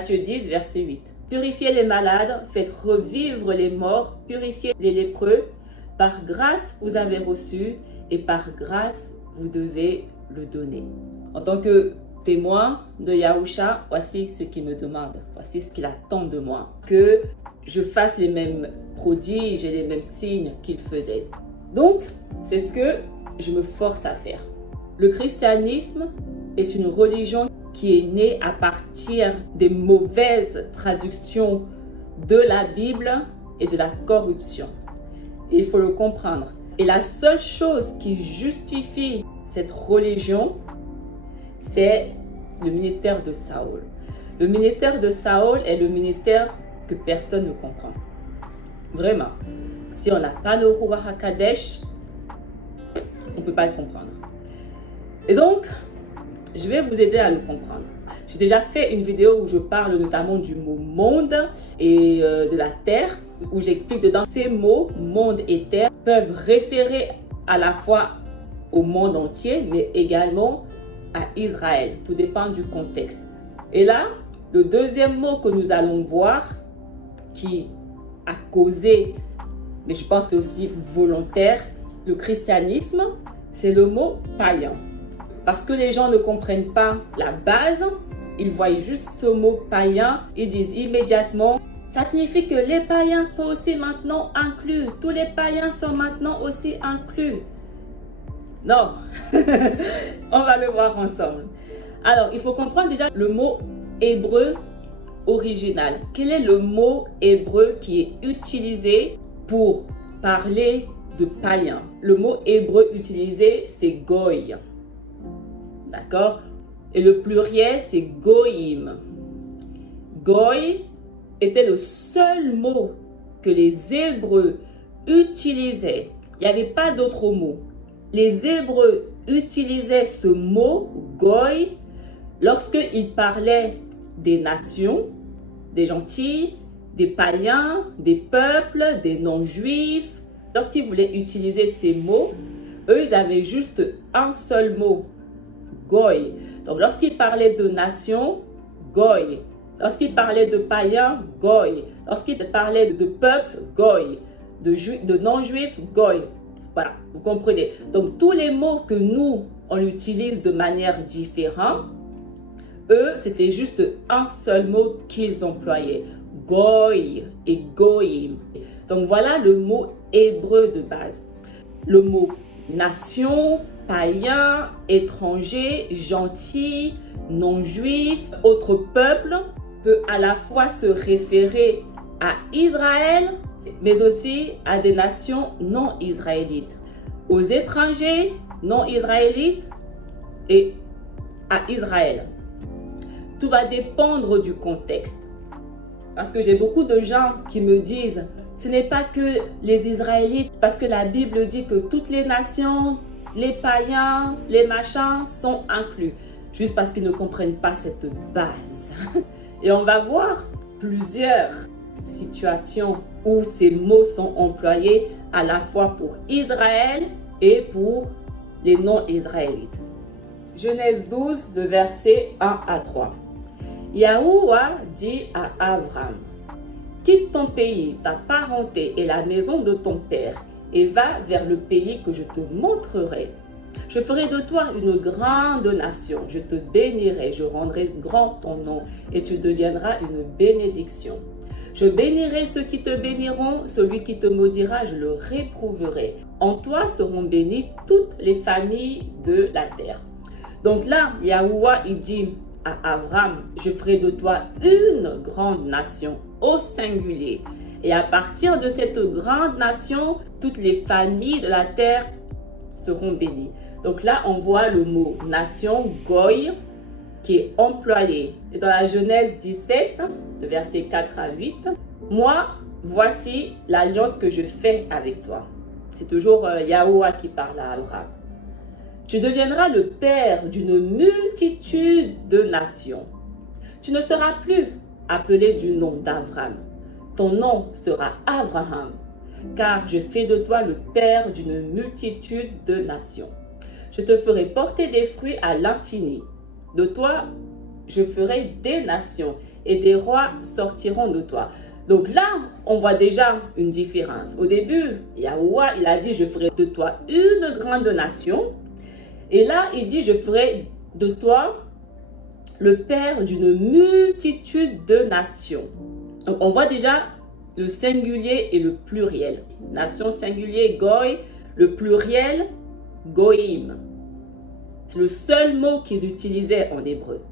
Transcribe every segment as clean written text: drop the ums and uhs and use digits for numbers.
Matthieu 10, verset 8. Purifiez les malades, faites revivre les morts, purifiez les lépreux. Par grâce, vous avez reçu et par grâce, vous devez le donner. En tant que témoin de Yahusha, voici ce qu'il me demande, voici ce qu'il attend de moi. Que je fasse les mêmes prodiges et les mêmes signes qu'il faisait. Donc, c'est ce que je me force à faire. Le christianisme est une religion qui est née à partir des mauvaises traductions de la Bible et de la corruption. Et il faut le comprendre. Et la seule chose qui justifie cette religion, c'est le ministère de Saül. Le ministère de Saül est le ministère que personne ne comprend. Vraiment. Si on n'a pas le Ruach HaKodesh, on ne peut pas le comprendre. Et donc, je vais vous aider à le comprendre. J'ai déjà fait une vidéo où je parle notamment du mot monde et de la terre, où j'explique dedans ces mots, monde et terre, peuvent référer à la fois au monde entier, mais également à Israël. Tout dépend du contexte. Et là, le deuxième mot que nous allons voir, qui a causé, mais je pense que c'est aussi volontaire, le christianisme, c'est le mot païen. Parce que les gens ne comprennent pas la base, ils voient juste ce mot païen, ils disent immédiatement, ça signifie que les païens sont aussi maintenant inclus. Tous les païens sont maintenant aussi inclus. Non, on va le voir ensemble. Alors, il faut comprendre déjà le mot hébreu original. Quel est le mot hébreu qui est utilisé pour parler de païen? Le mot hébreu utilisé, c'est goy. D'accord? Et le pluriel, c'est goïm. Goy était le seul mot que les Hébreux utilisaient. Il n'y avait pas d'autre mot. Les Hébreux utilisaient ce mot, goy, lorsqu'ils parlaient des nations, des gentils, des païens, des peuples, des non-juifs. Lorsqu'ils voulaient utiliser ces mots, eux, ils avaient juste un seul mot, goy. Donc, lorsqu'ils parlaient de nations, goy. Lorsqu'ils parlaient de païens, goy. Lorsqu'ils parlaient de peuple, goy. De non-juifs, goy. Voilà, vous comprenez. Donc, tous les mots que nous, on utilise de manière différente, eux, c'était juste un seul mot qu'ils employaient. Goy et goïm. Donc, voilà le mot hébreu de base. Le mot nation, païen, étranger, gentil, non-juif, autre peuple peut à la fois se référer à Israël, mais aussi à des nations non israélites, aux étrangers non israélites et à Israël. Tout va dépendre du contexte. Parce que j'ai beaucoup de gens qui me disent, ce n'est pas que les Israélites, parce que la Bible dit que toutes les nations, les païens, les machins sont inclus. Juste parce qu'ils ne comprennent pas cette base. Et on va voir plusieurs situations où ces mots sont employés à la fois pour Israël et pour les non-israélites. Genèse 12, le verset 1 à 3. Yahuwah dit à Abraham, quitte ton pays, ta parenté et la maison de ton père et va vers le pays que je te montrerai. Je ferai de toi une grande nation, je te bénirai, je rendrai grand ton nom et tu deviendras une bénédiction. Je bénirai ceux qui te béniront, celui qui te maudira, je le réprouverai. En toi seront bénies toutes les familles de la terre. Donc là, Yahuwah, il dit à Abraham, je ferai de toi une grande nation au singulier. Et à partir de cette grande nation, toutes les familles de la terre seront bénies. Donc là, on voit le mot nation, goy, qui est employé. Et dans la Genèse 17, de versets 4 à 8, moi, voici l'alliance que je fais avec toi. C'est toujours Yahuwah qui parle à Abraham. Tu deviendras le père d'une multitude de nations. Tu ne seras plus appelé du nom d'Abraham. Ton nom sera Abraham, car je fais de toi le père d'une multitude de nations. Je te ferai porter des fruits à l'infini. De toi, je ferai des nations, et des rois sortiront de toi. Donc là, on voit déjà une différence. Au début, Yahuwah, il a dit, je ferai de toi une grande nation. Et là, il dit, je ferai de toi le père d'une multitude de nations. Donc, on voit déjà le singulier et le pluriel. Nation singulier, goy, le pluriel, goïm. C'est le seul mot qu'ils utilisaient en hébreu.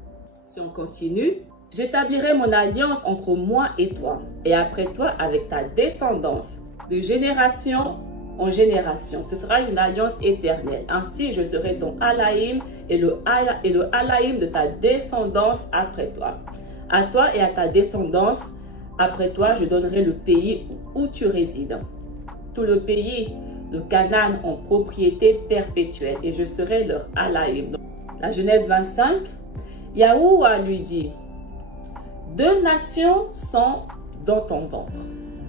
Si on continue, j'établirai mon alliance entre moi et toi, et après toi avec ta descendance, de génération en génération. Ce sera une alliance éternelle. Ainsi, je serai ton Alaïm et le Alaïm de ta descendance après toi. À toi et à ta descendance après toi, je donnerai le pays où tu résides. Tout le pays de Canaan en propriété perpétuelle, et je serai leur Alaïm. La Genèse 25, Yahuwah lui dit, deux nations sont dans ton ventre,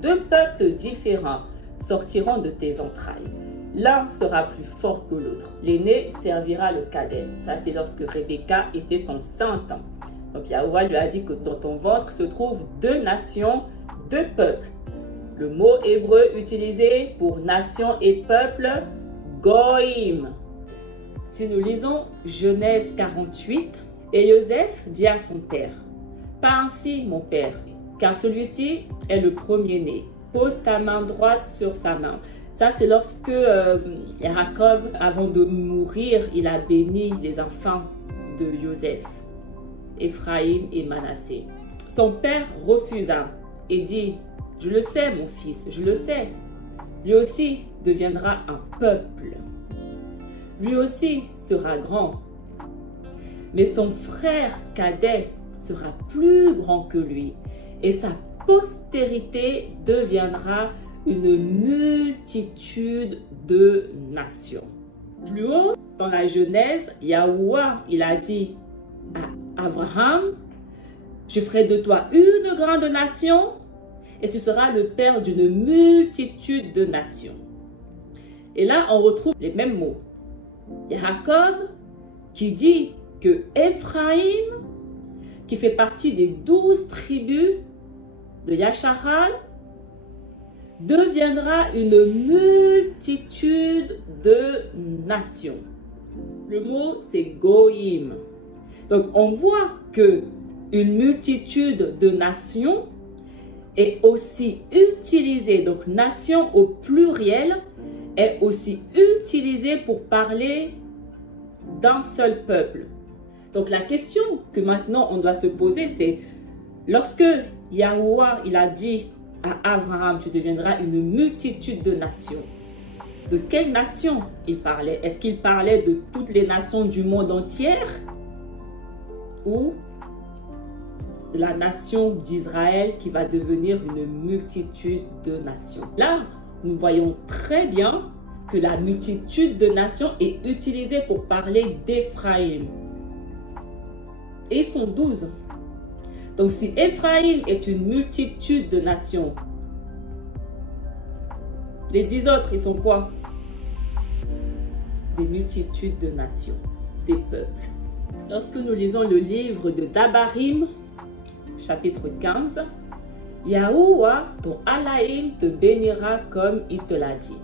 deux peuples différents sortiront de tes entrailles. L'un sera plus fort que l'autre. L'aîné servira le cadet. Ça, c'est lorsque Rebecca était enceinte. Donc, Yahuwah lui a dit que dans ton ventre se trouvent deux nations, deux peuples. Le mot hébreu utilisé pour nation et peuple, goïm. Si nous lisons Genèse 48, et Joseph dit à son père, pas ainsi, mon père, car celui-ci est le premier-né. Pose ta main droite sur sa main. Ça, c'est lorsque Jacob, avant de mourir, il a béni les enfants de Joseph, Ephraïm et Manassé. Son père refusa et dit, je le sais, mon fils, je le sais. Lui aussi deviendra un peuple. Lui aussi sera grand. Mais son frère cadet sera plus grand que lui, et sa postérité deviendra une multitude de nations. Plus haut, dans la Genèse, Yahuwah, il a dit à Abraham, je ferai de toi une grande nation et tu seras le père d'une multitude de nations. Et là, on retrouve les mêmes mots. Jacob qui dit que Ephraïm, qui fait partie des 12 tribus de Yacharal, deviendra une multitude de nations. Le mot, c'est goïm. Donc, on voit que une multitude de nations est aussi utilisée, donc nation au pluriel, est aussi utilisée pour parler d'un seul peuple. Donc, la question que maintenant on doit se poser, c'est lorsque Yahuwah, il a dit à Abraham, tu deviendras une multitude de nations. De quelle nation il parlait? Est-ce qu'il parlait de toutes les nations du monde entier ou de la nation d'Israël qui va devenir une multitude de nations? Là, nous voyons très bien que la multitude de nations est utilisée pour parler d'Éphraïm. Et ils sont 12. Donc, si Éphraïm est une multitude de nations, les 10 autres, ils sont quoi? Des multitudes de nations, des peuples. Lorsque nous lisons le livre de Dabarim, chapitre 15, Yahuwah, ton Alaïm, te bénira comme il te l'a dit.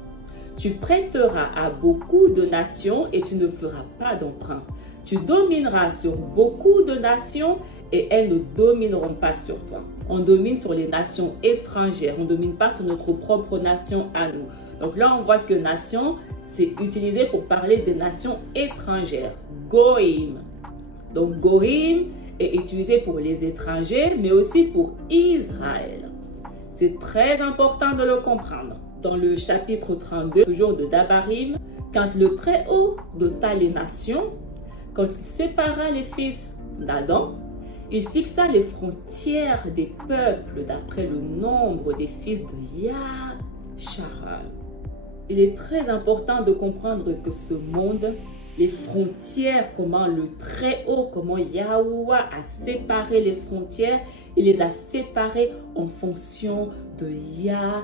Tu prêteras à beaucoup de nations et tu ne feras pas d'emprunt. Tu domineras sur beaucoup de nations et elles ne domineront pas sur toi. On domine sur les nations étrangères, on ne domine pas sur notre propre nation à nous. Donc là, on voit que nation, c'est utilisé pour parler des nations étrangères. Goïm. Donc Goïm est utilisé pour les étrangers, mais aussi pour Israël. C'est très important de le comprendre. Dans le chapitre 32, toujours de Dabarim, quand le Très-Haut dota les nations, quand il sépara les fils d'Adam, il fixa les frontières des peuples d'après le nombre des fils de Yacharal. Il est très important de comprendre que ce monde, les frontières, comment le Très-Haut, comment Yahuwah a séparé les frontières, il les a séparées en fonction de Yacharal.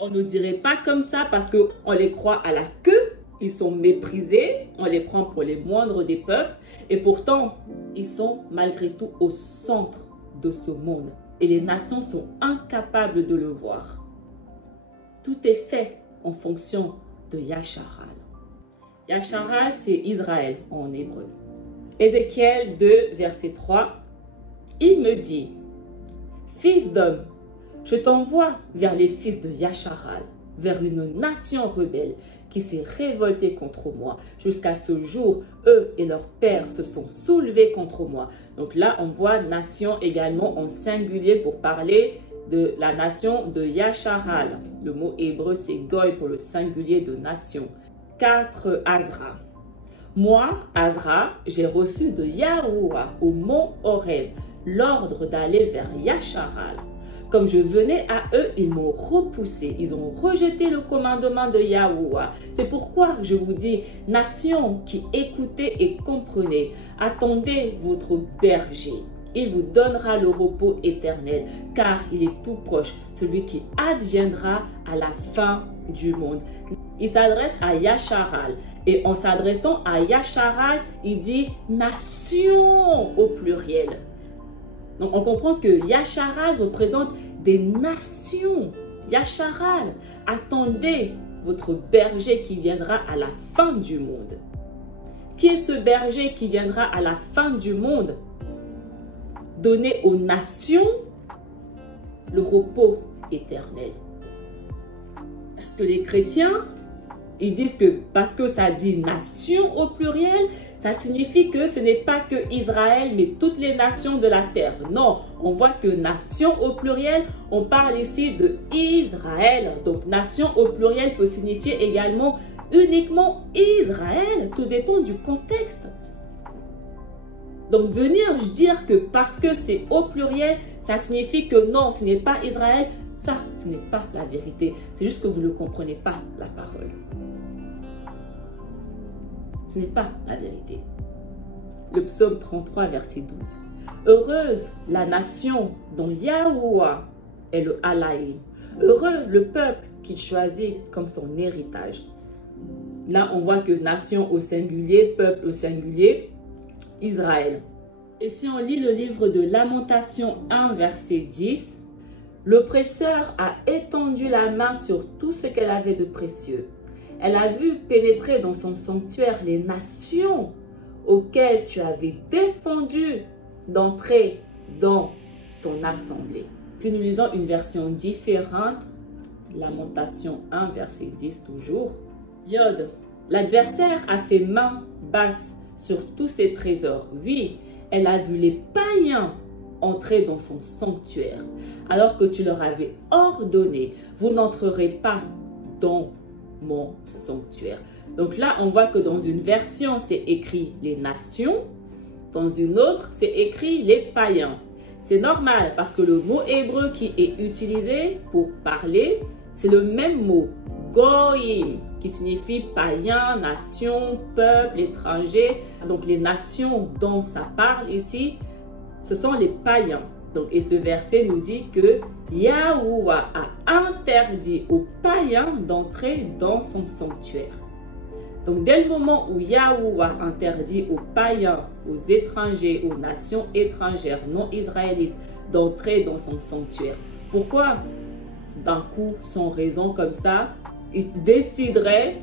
On ne dirait pas comme ça parce qu'on les croit à la queue, Ils sont méprisés, on les prend pour les moindres des peuples, et pourtant, ils sont malgré tout au centre de ce monde. Et les nations sont incapables de le voir. Tout est fait en fonction de Yasharal. Yasharal, c'est Israël en hébreu. Ézéchiel 2, verset 3, il me dit, « Fils d'homme, je t'envoie vers les fils de Yasharal, vers une nation rebelle qui s'est révoltée contre moi. Jusqu'à ce jour, eux et leurs pères se sont soulevés contre moi. » Donc là, on voit nation également en singulier pour parler de la nation de Yasharal. Le mot hébreu, c'est goy pour le singulier de nation. 4 Azra. Moi, Azra, j'ai reçu de Yahuwah au mont Horeb l'ordre d'aller vers Yasharal. Comme je venais à eux, ils m'ont repoussé. Ils ont rejeté le commandement de Yahuwah. C'est pourquoi je vous dis, nation qui écoutez et comprenez, attendez votre berger. Il vous donnera le repos éternel, car il est tout proche, celui qui adviendra à la fin du monde. Il s'adresse à Yasharal. Et en s'adressant à Yasharal, il dit nation au pluriel. Donc on comprend que Yasharal représente des nations. Yasharal, attendez votre berger qui viendra à la fin du monde. Qui est ce berger qui viendra à la fin du monde? Donner aux nations le repos éternel. Parce que les chrétiens, ils disent que parce que ça dit nation au pluriel, ça signifie que ce n'est pas que Israël, mais toutes les nations de la terre. Non, on voit que nation au pluriel, on parle ici de Israël. Donc nation au pluriel peut signifier également uniquement Israël. Tout dépend du contexte. Donc venir dire que parce que c'est au pluriel, ça signifie que non, ce n'est pas Israël, ça, ce n'est pas la vérité. C'est juste que vous ne comprenez pas la parole. Ce n'est pas la vérité. Le psaume 33, verset 12. Heureuse la nation dont Yahuwah est le Halaïm. Heureux le peuple qu'il choisit comme son héritage. Là, on voit que nation au singulier, peuple au singulier, Israël. Et si on lit le livre de Lamentation 1, verset 10, l'oppresseur a étendu la main sur tout ce qu'elle avait de précieux. Elle a vu pénétrer dans son sanctuaire les nations auxquelles tu avais défendu d'entrer dans ton assemblée. Si nous lisons une version différente, Lamentation 1, verset 10 toujours, Yod, l'adversaire a fait main basse sur tous ses trésors. Oui, elle a vu les païens entrer dans son sanctuaire, alors que tu leur avais ordonné, vous n'entrerez pas dans mon sanctuaire. Donc là, on voit que dans une version, c'est écrit les nations, dans une autre, c'est écrit les païens. C'est normal parce que le mot hébreu qui est utilisé pour parler, c'est le même mot, goïm, qui signifie païen, nation, peuple, étranger. Donc les nations dont ça parle ici, ce sont les païens. Donc, et ce verset nous dit que Yahuwah a interdit aux païens d'entrer dans son sanctuaire. Donc dès le moment où Yahuwah interdit aux païens, aux étrangers, aux nations étrangères non israélites d'entrer dans son sanctuaire, pourquoi d'un coup, sans raison comme ça, il déciderait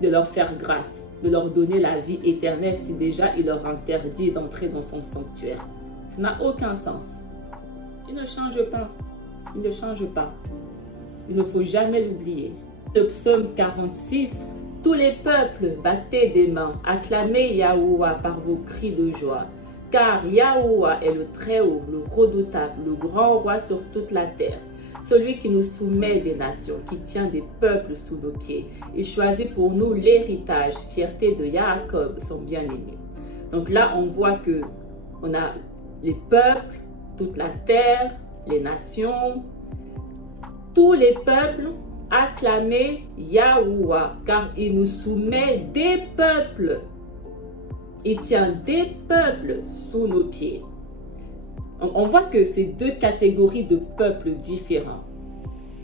de leur faire grâce, de leur donner la vie éternelle si déjà il leur interdit d'entrer dans son sanctuaire? Ça n'a aucun sens. Il ne change pas. Il ne change pas. Il ne faut jamais l'oublier. Le psaume 46, tous les peuples battez des mains, acclamez Yahuwah par vos cris de joie. Car Yahuwah est le Très-Haut, le redoutable, le grand roi sur toute la terre. Celui qui nous soumet des nations, qui tient des peuples sous nos pieds. Il choisit pour nous l'héritage, fierté de Jacob, son bien-aimé. Donc là, on voit que on a les peuples, toute la terre, les nations, tous les peuples acclament Yahuwah, car il nous soumet des peuples. Il tient des peuples sous nos pieds. On voit que c'est deux catégories de peuples différents.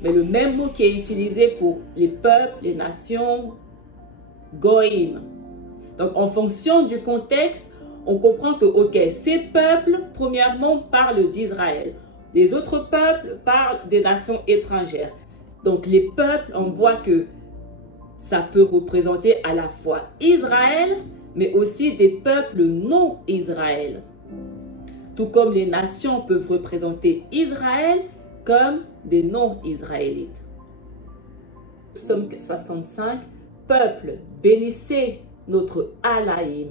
Mais le même mot qui est utilisé pour les peuples, les nations, Goïm. Donc, en fonction du contexte, on comprend que, ok, ces peuples, premièrement, parlent d'Israël. Les autres peuples parlent des nations étrangères. Donc, les peuples, on voit que ça peut représenter à la fois Israël, mais aussi des peuples non Israël. Tout comme les nations peuvent représenter Israël comme des non-israélites. Psaume 65, peuple, bénissez notre Allahim,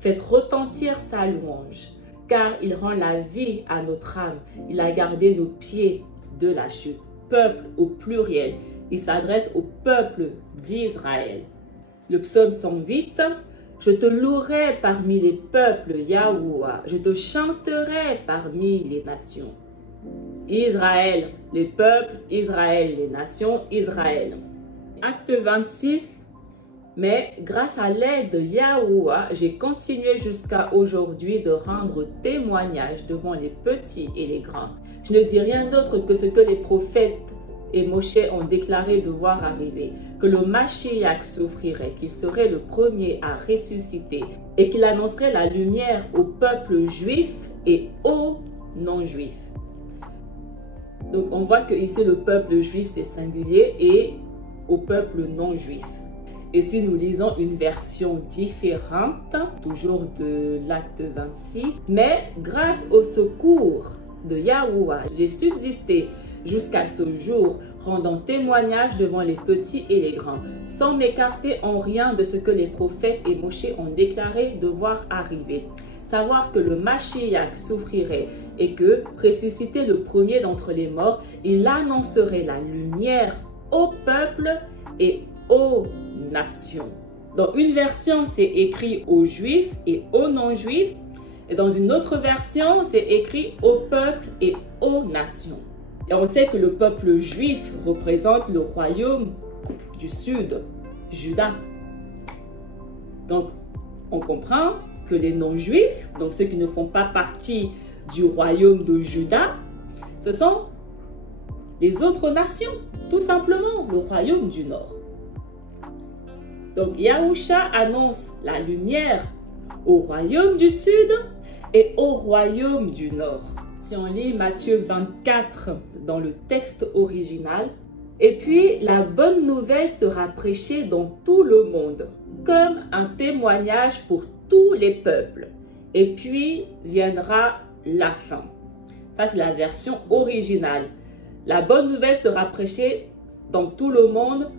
faites retentir sa louange, car il rend la vie à notre âme, il a gardé nos pieds de la chute. Peuple au pluriel, il s'adresse au peuple d'Israël. Le psaume 108, je te louerai parmi les peuples, Yahuwah, je te chanterai parmi les nations. Israël, les peuples, Israël, les nations, Israël. Acte 26, mais grâce à l'aide de Yahuwah, j'ai continué jusqu'à aujourd'hui de rendre témoignage devant les petits et les grands. Je ne dis rien d'autre que ce que les prophètes et Moshe ont déclaré devoir arriver, que le Mashiach souffrirait, qu'il serait le premier à ressusciter et qu'il annoncerait la lumière au peuple juif et aux non-juifs. Donc on voit que ici le peuple juif c'est singulier et au peuple non-juif. Et si nous lisons une version différente, toujours de l'acte 26, mais grâce au secours de Yahuwah, j'ai subsisté jusqu'à ce jour, rendant témoignage devant les petits et les grands, sans m'écarter en rien de ce que les prophètes et Moshe ont déclaré devoir arriver. Savoir que le Mashiach souffrirait et que, ressuscité le premier d'entre les morts, il annoncerait la lumière au peuple et aux nations. Dans une version, c'est écrit aux Juifs et aux non-Juifs. Et dans une autre version, c'est écrit au peuple et aux nations. Et on sait que le peuple juif représente le royaume du sud, Juda. Donc, on comprend que les non-juifs, donc ceux qui ne font pas partie du royaume de Juda, ce sont les autres nations, tout simplement le royaume du nord. Donc, Yahusha annonce la lumière au royaume du sud et au royaume du nord. Si on lit Matthieu 24 dans le texte original, et puis la bonne nouvelle sera prêchée dans tout le monde, comme un témoignage pour tous les peuples. Et puis viendra la fin. Ça, c'est la version originale. La bonne nouvelle sera prêchée dans tout le monde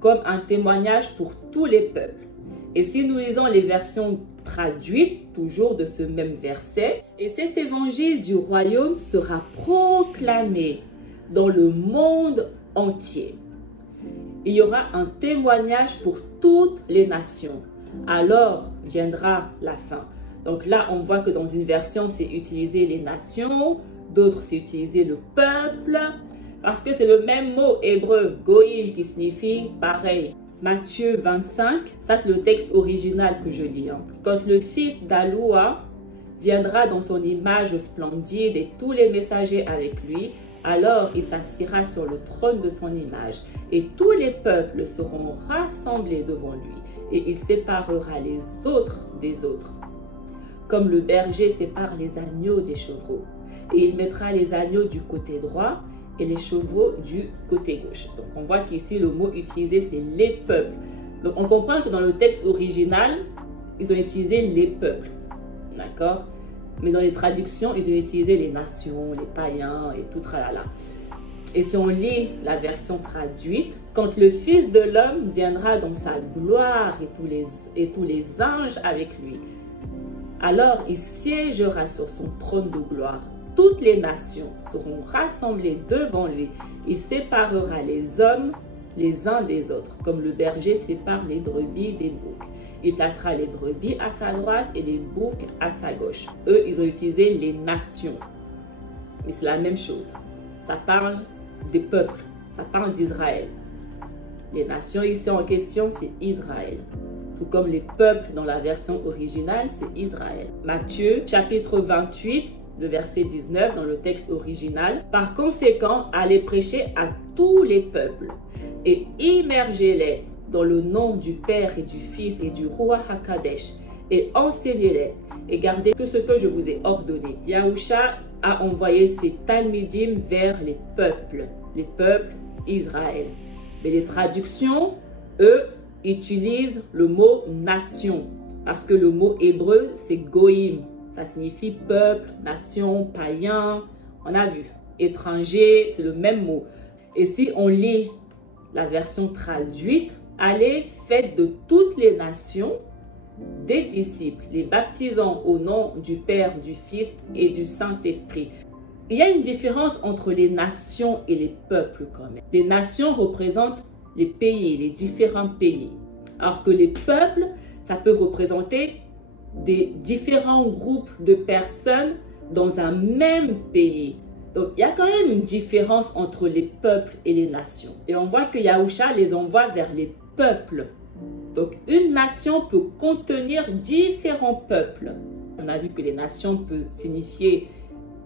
comme un témoignage pour tous les peuples. Et si nous lisons les versions traduites, toujours de ce même verset, et cet évangile du royaume sera proclamé dans le monde entier. Il y aura un témoignage pour toutes les nations. Alors viendra la fin. Donc là, on voit que dans une version, c'est utiliser les nations, d'autres, c'est utiliser le peuple, parce que c'est le même mot hébreu, goïm, qui signifie pareil. Matthieu 25, ça c'est le texte original que je lis. Quand le fils d'Aloua viendra dans son image splendide et tous les messagers avec lui, alors il s'assiera sur le trône de son image et tous les peuples seront rassemblés devant lui et il séparera les autres des autres. Comme le berger sépare les agneaux des chevreaux et il mettra les agneaux du côté droit et les chevaux du côté gauche. Donc on voit qu'ici le mot utilisé c'est les peuples. Donc on comprend que dans le texte original, ils ont utilisé les peuples. D'accord? Mais dans les traductions, ils ont utilisé les nations, les païens et tout tralala. Et si on lit la version traduite, quand le Fils de l'homme viendra dans sa gloire et tous les anges avec lui, alors il siégera sur son trône de gloire. Toutes les nations seront rassemblées devant lui. Il séparera les hommes les uns des autres, comme le berger sépare les brebis des boucs. Il placera les brebis à sa droite et les boucs à sa gauche. Eux, ils ont utilisé les nations. Mais c'est la même chose. Ça parle des peuples. Ça parle d'Israël. Les nations ici en question, c'est Israël. Tout comme les peuples dans la version originale, c'est Israël. Matthieu, chapitre 28, le verset 19 dans le texte original. Par conséquent, allez prêcher à tous les peuples et immergez-les dans le nom du Père et du Fils et du Roi HaKadosh et enseignez-les et gardez tout ce que je vous ai ordonné. Yahusha a envoyé ses Talmidim vers les peuples Israël. Mais les traductions, eux, utilisent le mot nation parce que le mot hébreu, c'est goïm. Ça signifie peuple, nation, païen. On a vu. Étranger, c'est le même mot. Et si on lit la version traduite, allez, faites de toutes les nations des disciples, les baptisant au nom du Père, du Fils et du Saint-Esprit. Il y a une différence entre les nations et les peuples quand même. Les nations représentent les pays, les différents pays. Alors que les peuples, ça peut représenter des différents groupes de personnes dans un même pays. Donc, il y a quand même une différence entre les peuples et les nations. Et on voit que Yahusha les envoie vers les peuples. Donc, une nation peut contenir différents peuples. On a vu que les nations peuvent signifier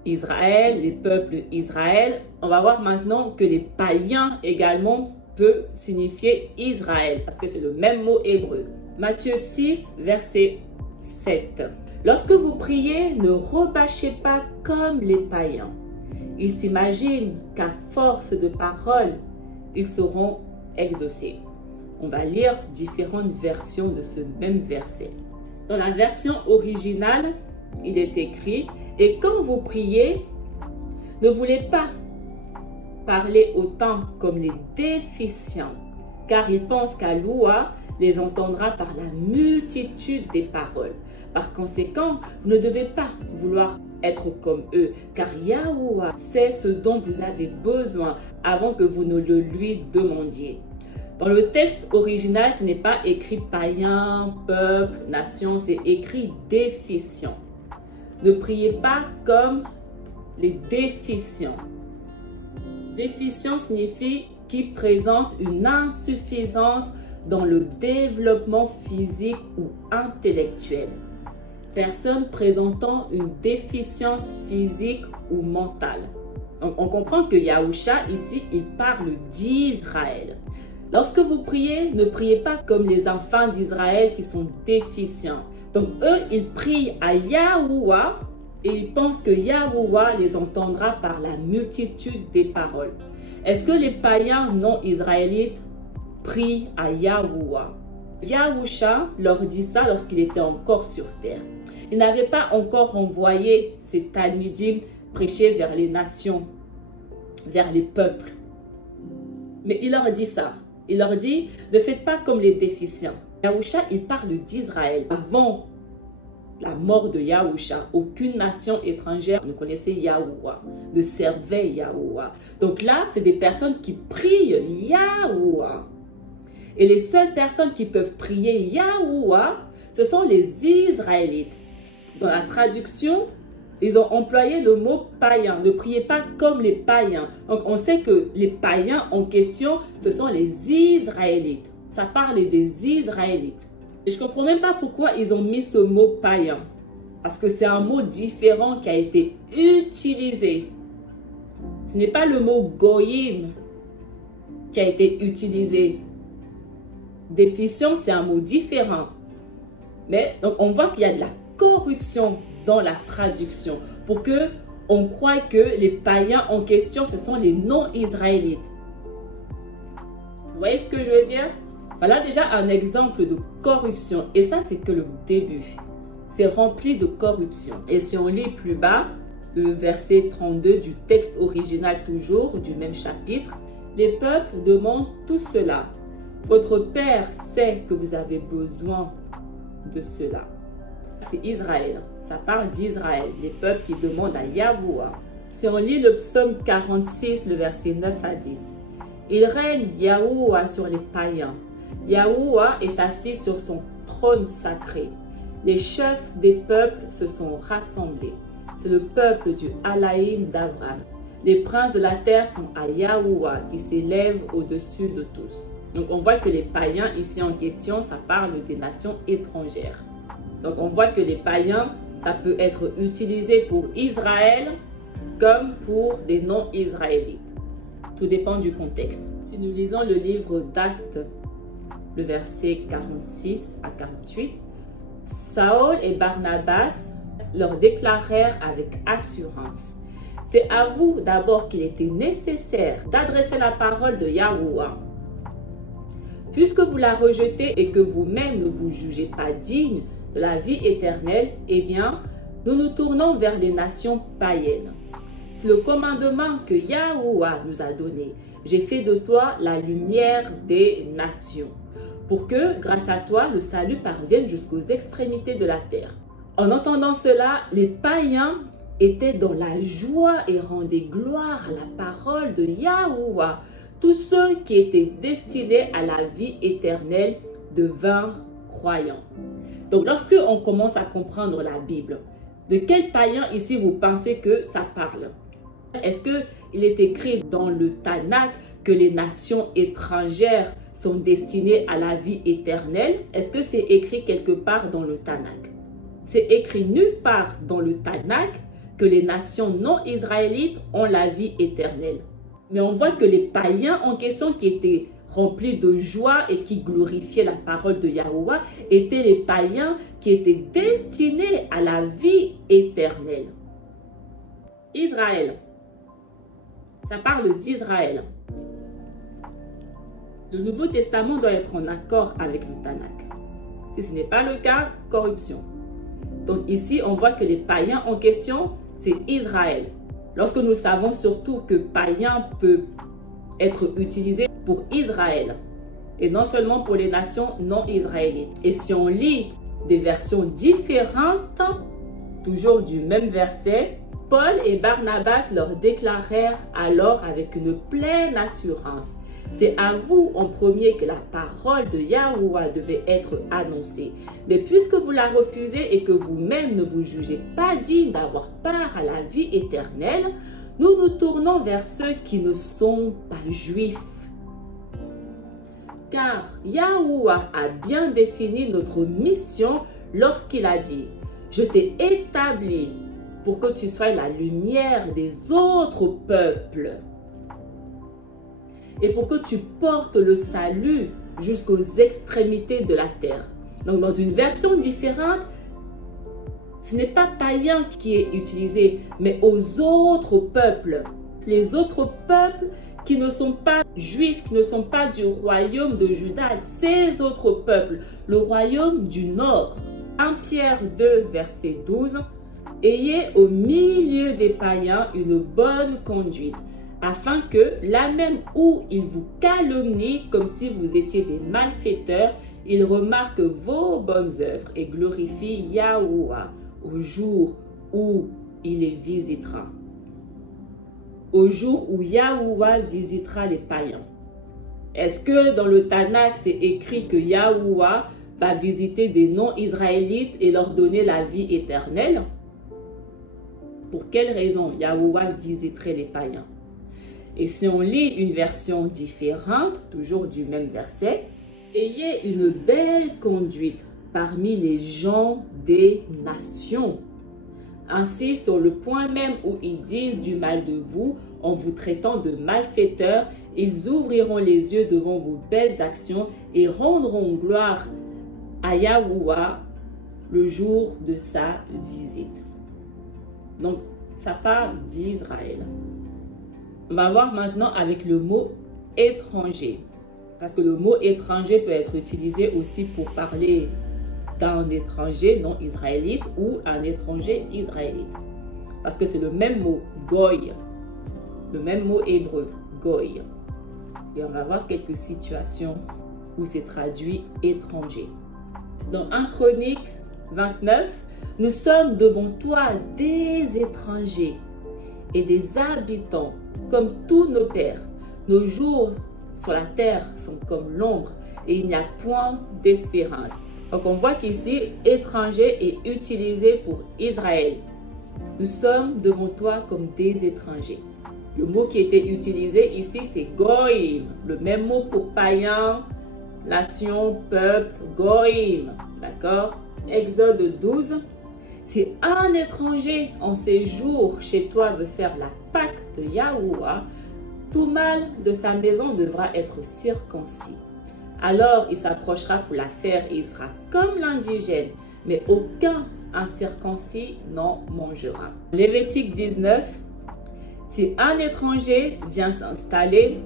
Israël, les peuples Israël. On va voir maintenant que les païens également peuvent signifier Israël, parce que c'est le même mot hébreu. Matthieu 6, verset 7. Lorsque vous priez, ne rebâchez pas comme les païens. Ils s'imaginent qu'à force de paroles, ils seront exaucés. On va lire différentes versions de ce même verset. Dans la version originale, il est écrit « Et quand vous priez, ne voulez pas parler autant comme les déficients, car ils pensent qu'Aloua les entendra par la multitude des paroles. Par conséquent, vous ne devez pas vouloir être comme eux, car Yahuwah sait ce dont vous avez besoin avant que vous ne le lui demandiez. » Dans le texte original, ce n'est pas écrit païen, peuple, nation, c'est écrit déficient. Ne priez pas comme les déficients. Déficient signifie qui présente une insuffisance dans le développement physique ou intellectuel. Personne présentant une déficience physique ou mentale. Donc on comprend que Yahusha ici, il parle d'Israël. Lorsque vous priez, ne priez pas comme les enfants d'Israël qui sont déficients. Donc eux, ils prient à Yahuwah et ils pensent que Yahuwah les entendra par la multitude des paroles. Est-ce que les païens non israélites prient à Yahuwah? Yahusha leur dit ça lorsqu'il était encore sur terre. Il n'avait pas encore envoyé ses Talmidim prêcher vers les nations, vers les peuples. Mais il leur dit ça. Il leur dit, ne faites pas comme les déficients. Yahusha, il parle d'Israël. Avant la mort de Yahusha, aucune nation étrangère ne connaissait Yahuwah, ne servait Yahuwah. Donc là, c'est des personnes qui prient Yahuwah. Et les seules personnes qui peuvent prier Yahuwah, ce sont les Israélites. Dans la traduction, ils ont employé le mot païen. Ne priez pas comme les païens. Donc, on sait que les païens en question, ce sont les Israélites. Ça parle des Israélites. Et je ne comprends même pas pourquoi ils ont mis ce mot païen. Parce que c'est un mot différent qui a été utilisé. Ce n'est pas le mot goïm qui a été utilisé. Déficient, c'est un mot différent. Mais donc, on voit qu'il y a de la corruption dans la traduction pour que on croit que les païens en question, ce sont les non-israélites. Vous voyez ce que je veux dire? Voilà déjà un exemple de corruption. Et ça, c'est que le début. C'est rempli de corruption. Et si on lit plus bas, le verset 32 du texte original toujours, du même chapitre, les peuples demandent tout cela. Votre Père sait que vous avez besoin de cela. C'est Israël. Ça parle d'Israël, les peuples qui demandent à Yahuwah. Si on lit le psaume 46, le verset 9 à 10, il règne Yahuwah sur les païens. Yahuwah est assis sur son trône sacré. Les chefs des peuples se sont rassemblés. C'est le peuple du Halaïm d'Abraham. Les princes de la terre sont à Yahuwah qui s'élève au-dessus de tous. Donc on voit que les païens ici en question, ça parle des nations étrangères. Donc on voit que les païens, ça peut être utilisé pour Israël comme pour des non-israélites. Tout dépend du contexte. Si nous lisons le livre d'Actes le verset 46 à 48, Saül et Barnabas leur déclarèrent avec assurance: c'est à vous d'abord qu'il était nécessaire d'adresser la parole de Yahuwah. Puisque vous la rejetez et que vous-même ne vous jugez pas digne de la vie éternelle, eh bien, nous nous tournons vers les nations païennes. C'est le commandement que Yahuwah nous a donné. J'ai fait de toi la lumière des nations, pour que, grâce à toi, le salut parvienne jusqu'aux extrémités de la terre. En entendant cela, les païens étaient dans la joie et rendaient gloire à la parole de Yahuwah. Tous ceux qui étaient destinés à la vie éternelle devinrent croyants. Donc, lorsque on commence à comprendre la Bible, de quel païen ici vous pensez que ça parle? Est-ce qu'il est écrit dans le Tanakh que les nations étrangères sont destinées à la vie éternelle? Est-ce que c'est écrit quelque part dans le Tanakh? C'est écrit nulle part dans le Tanakh que les nations non israélites ont la vie éternelle. Mais on voit que les païens en question qui étaient remplis de joie et qui glorifiaient la parole de Yahuwah étaient les païens qui étaient destinés à la vie éternelle. Israël. Ça parle d'Israël. Le Nouveau Testament doit être en accord avec le Tanakh. Si ce n'est pas le cas, corruption. Donc ici, on voit que les païens en question, c'est Israël. Lorsque nous savons surtout que païen peut être utilisé pour Israël et non seulement pour les nations non israélites. Et si on lit des versions différentes, toujours du même verset, Paul et Barnabas leur déclarèrent alors avec une pleine assurance: c'est à vous en premier que la parole de Yahuwah devait être annoncée. Mais puisque vous la refusez et que vous-même ne vous jugez pas digne d'avoir part à la vie éternelle, nous nous tournons vers ceux qui ne sont pas juifs. Car Yahuwah a bien défini notre mission lorsqu'il a dit: je t'ai établi pour que tu sois la lumière des autres peuples et pour que tu portes le salut jusqu'aux extrémités de la terre. Donc dans une version différente, ce n'est pas païen qui est utilisé, mais aux autres peuples. Les autres peuples qui ne sont pas juifs, qui ne sont pas du royaume de Juda, ces autres peuples, le royaume du nord. 1 Pierre 2, verset 12. Ayez au milieu des païens une bonne conduite, afin que, là même où ils vous calomnient comme si vous étiez des malfaiteurs, ils remarquent vos bonnes œuvres et glorifient Yahuwah au jour où il les visitera. Au jour où Yahuwah visitera les païens. Est-ce que dans le Tanakh, c'est écrit que Yahuwah va visiter des non-israélites et leur donner la vie éternelle? Pour quelle raison Yahuwah visiterait les païens? Et si on lit une version différente, toujours du même verset, ayez une belle conduite parmi les gens des nations. Ainsi, sur le point même où ils disent du mal de vous, en vous traitant de malfaiteurs, ils ouvriront les yeux devant vos belles actions et rendront gloire à Yahuwah le jour de sa visite. Donc, ça parle d'Israël. On va voir maintenant avec le mot étranger. Parce que le mot étranger peut être utilisé aussi pour parler d'un étranger non israélite ou un étranger israélite. Parce que c'est le même mot, goy. Le même mot hébreu, goy. Et on va voir quelques situations où c'est traduit étranger. Dans 1 Chronique 29, nous sommes devant toi des étrangers et des habitants comme tous nos pères. Nos jours sur la terre sont comme l'ombre et il n'y a point d'espérance. Donc on voit qu'ici, étranger est utilisé pour Israël. Nous sommes devant toi comme des étrangers. Le mot qui était utilisé ici, c'est goïm. Le même mot pour païen, nation, peuple, goïm. D'accord? Exode 12. Si un étranger en séjour chez toi veut faire la Pâque de Yahuwah, tout mâle de sa maison devra être circoncis. Alors il s'approchera pour la faire et il sera comme l'indigène, mais aucun incirconcis n'en mangera. Lévitique 19, si un étranger vient s'installer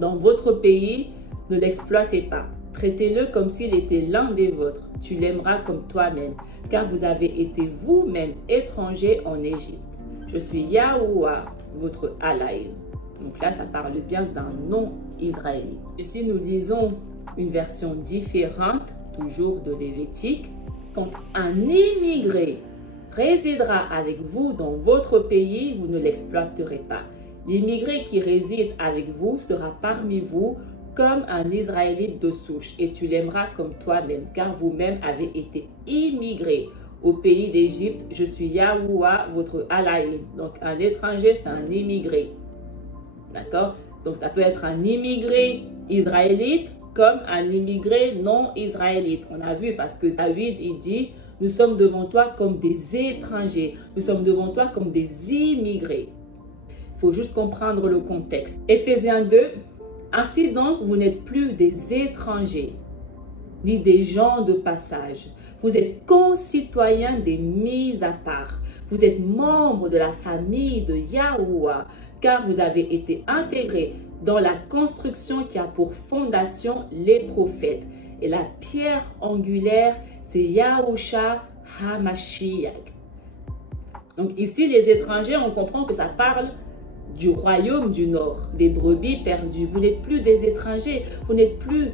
dans votre pays, ne l'exploitez pas. Traitez-le comme s'il était l'un des vôtres. Tu l'aimeras comme toi-même, car vous avez été vous-même étrangers en Égypte. Je suis Yahuwah, votre Alaïm. Donc là, ça parle bien d'un non-israélite. Et si nous lisons une version différente, toujours de Lévitique, quand un immigré résidera avec vous dans votre pays, vous ne l'exploiterez pas. L'immigré qui réside avec vous sera parmi vous comme un Israélite de souche, et tu l'aimeras comme toi-même, car vous-même avez été immigrés au pays d'Égypte. Je suis Yahuwah, votre Alaïm. Donc un étranger, c'est un immigré. D'accord? Donc ça peut être un immigré israélite comme un immigré non israélite. On a vu parce que David, il dit, nous sommes devant toi comme des étrangers. Nous sommes devant toi comme des immigrés. Il faut juste comprendre le contexte. Éphésiens 2, ainsi donc, vous n'êtes plus des étrangers, ni des gens de passage. Vous êtes concitoyens des mis à part. Vous êtes membres de la famille de Yahuwah, car vous avez été intégrés dans la construction qui a pour fondation les prophètes. Et la pierre angulaire, c'est Yahusha HaMashiach. Donc ici, les étrangers, on comprend que ça parle du royaume du Nord, des brebis perdues. Vous n'êtes plus des étrangers, vous n'êtes plus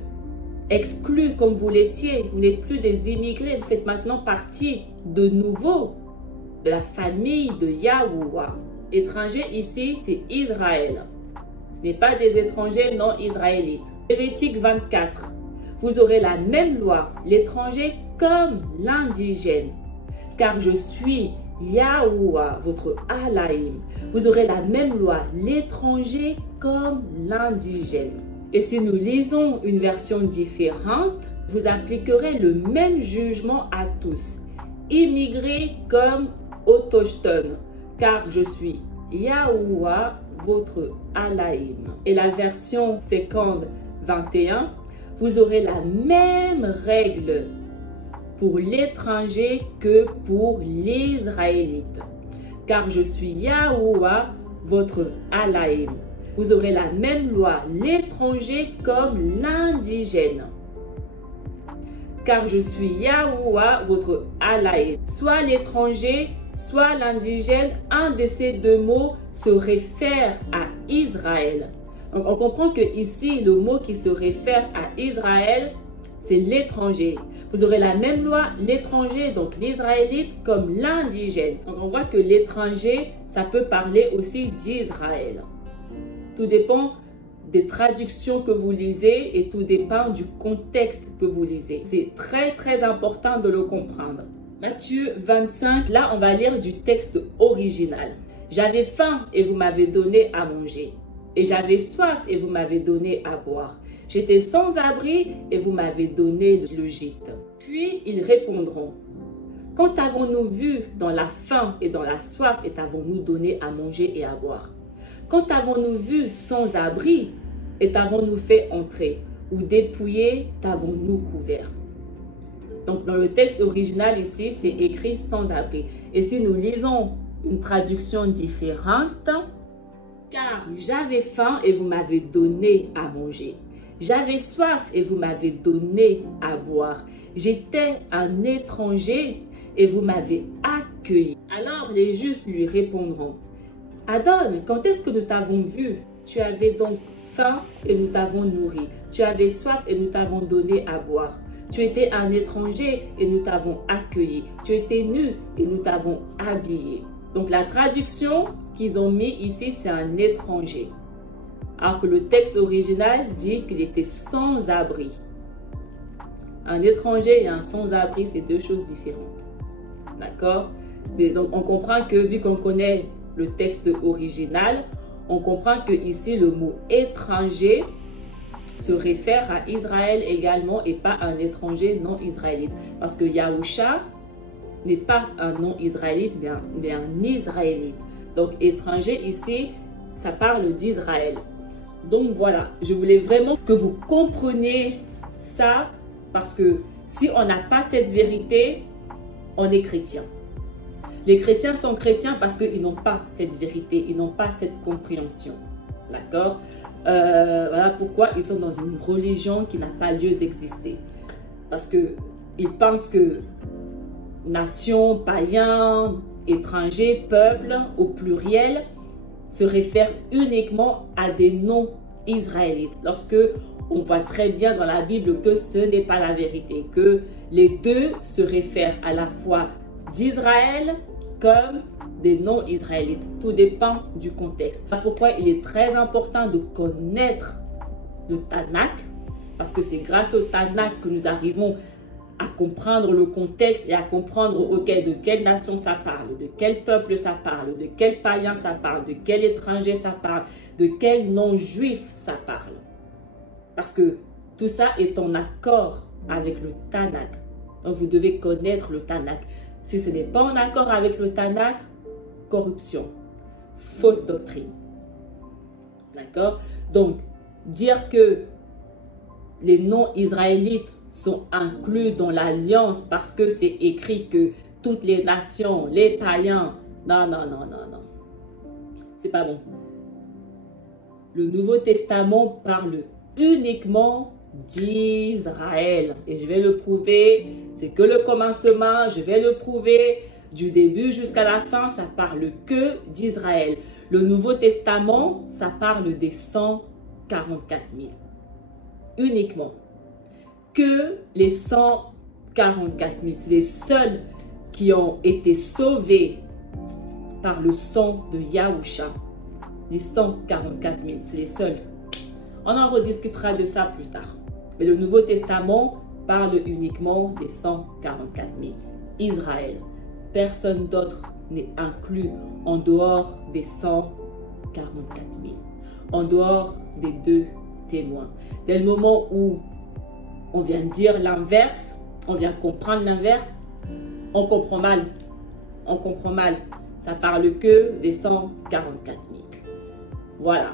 exclus comme vous l'étiez, vous n'êtes plus des immigrés, vous faites maintenant partie de nouveau de la famille de Yahuwah. Étranger ici, c'est Israël. Ce n'est pas des étrangers non israélites. Lévitique 24. Vous aurez la même loi, l'étranger comme l'indigène, car je suis Yahuwah, votre Alaïm. Vous aurez la même loi, l'étranger comme l'indigène. Et si nous lisons une version différente, vous appliquerez le même jugement à tous, immigrés comme autochtones, car je suis Yahuwah, votre Alaïm. Et la version Seconde 21, vous aurez la même règle pour l'étranger que pour l'Israélite, car je suis Yahuwah, votre Alaïm. Vous aurez la même loi, l'étranger comme l'indigène, car je suis Yahuwah, votre Alaïm. Soit l'étranger, soit l'indigène, un de ces deux mots se réfère à Israël. Donc on comprend que ici, le mot qui se réfère à Israël, c'est l'étranger. Vous aurez la même loi, l'étranger, donc l'Israélite, comme l'indigène. Donc on voit que l'étranger, ça peut parler aussi d'Israël. Tout dépend des traductions que vous lisez et tout dépend du contexte que vous lisez. C'est très très important de le comprendre. Matthieu 25, là on va lire du texte original. J'avais faim et vous m'avez donné à manger. Et j'avais soif et vous m'avez donné à boire. J'étais sans abri et vous m'avez donné le gîte. Puis ils répondront, quand avons-nous vu dans la faim et dans la soif et t'avons-nous donné à manger et à boire? Quand avons-nous vu sans abri et t'avons-nous fait entrer? Ou dépouillé t'avons-nous couvert? Donc dans le texte original ici, c'est écrit sans abri. Et si nous lisons une traduction différente, car j'avais faim et vous m'avez donné à manger. J'avais soif et vous m'avez donné à boire. J'étais un étranger et vous m'avez accueilli. Alors les justes lui répondront, Adon, quand est-ce que nous t'avons vu? Tu avais donc faim et nous t'avons nourri. Tu avais soif et nous t'avons donné à boire. Tu étais un étranger et nous t'avons accueilli. Tu étais nu et nous t'avons habillé. Donc la traduction qu'ils ont mis ici, c'est un étranger. Alors que le texte original dit qu'il était sans abri. Un étranger et un sans-abri, c'est deux choses différentes. D'accord? Donc on comprend que vu qu'on connaît le texte original, on comprend que ici le mot étranger se réfère à Israël également et pas un étranger non israélite. Parce que Yahusha n'est pas un non-israélite, mais un israélite. Donc étranger ici, ça parle d'Israël. Donc voilà, je voulais vraiment que vous compreniez ça parce que si on n'a pas cette vérité, on est chrétien. Les chrétiens sont chrétiens parce qu'ils n'ont pas cette vérité, ils n'ont pas cette compréhension. D'accord? Voilà pourquoi ils sont dans une religion qui n'a pas lieu d'exister. Parce qu'ils pensent que nation, païens, étrangers, peuples au pluriel se réfèrent uniquement à des non-israélites. Lorsque on voit très bien dans la Bible que ce n'est pas la vérité, que les deux se réfèrent à la fois d'Israël comme des non-israélites. Tout dépend du contexte. C'est pourquoi il est très important de connaître le Tanakh, parce que c'est grâce au Tanakh que nous arrivons à comprendre le contexte et à comprendre de quelle nation ça parle, de quel peuple ça parle, de quel païen ça parle, de quel étranger ça parle, de quel non-juif ça parle. Parce que tout ça est en accord avec le Tanakh. Donc vous devez connaître le Tanakh. Si ce n'est pas en accord avec le Tanakh, corruption, fausse doctrine. D'accord? Donc, dire que les non-israélites sont inclus dans l'alliance parce que c'est écrit que toutes les nations, les païens, non, non, non, non, non. C'est pas bon. Le Nouveau Testament parle uniquement d'Israël. Et je vais le prouver. C'est que le commencement, je vais le prouver. Du début jusqu'à la fin, ça parle que d'Israël. Le Nouveau Testament, ça parle des 144 000. Uniquement. Que les 144 000, c'est les seuls qui ont été sauvés par le sang de Yahusha. Les 144 000, c'est les seuls. On en rediscutera de ça plus tard. Mais le Nouveau Testament parle uniquement des 144 000. Israël. Personne d'autre n'est inclus en dehors des 144 000. En dehors des deux témoins. Dès le moment où on vient dire l'inverse, on vient comprendre l'inverse, on comprend mal. On comprend mal. Ça parle que des 144 000. Voilà.